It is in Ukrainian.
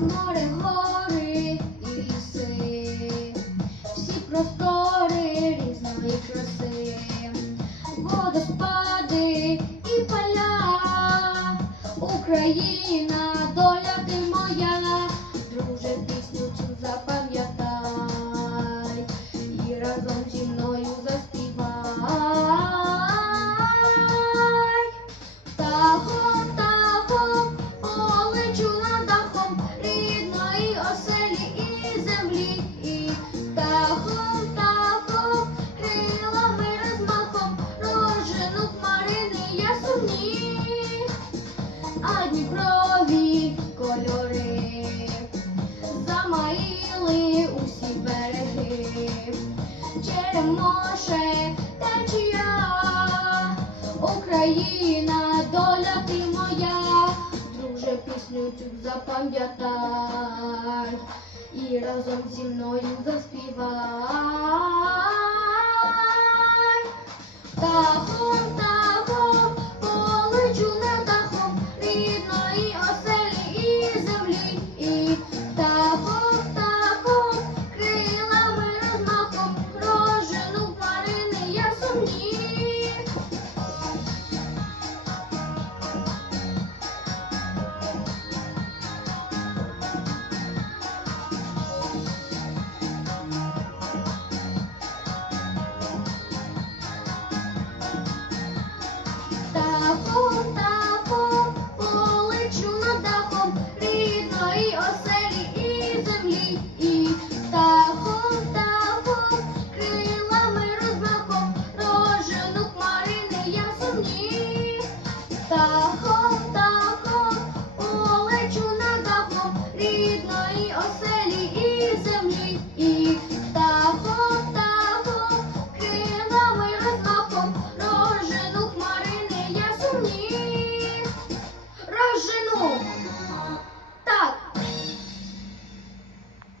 море, гори і ліси, всі простори різної краси, водоспади. провів кольори, замаїли усі береги, Черемоше течія, Україна, доля ти моя, друже пісню цю запам'ятай і разом зі мною заспівай.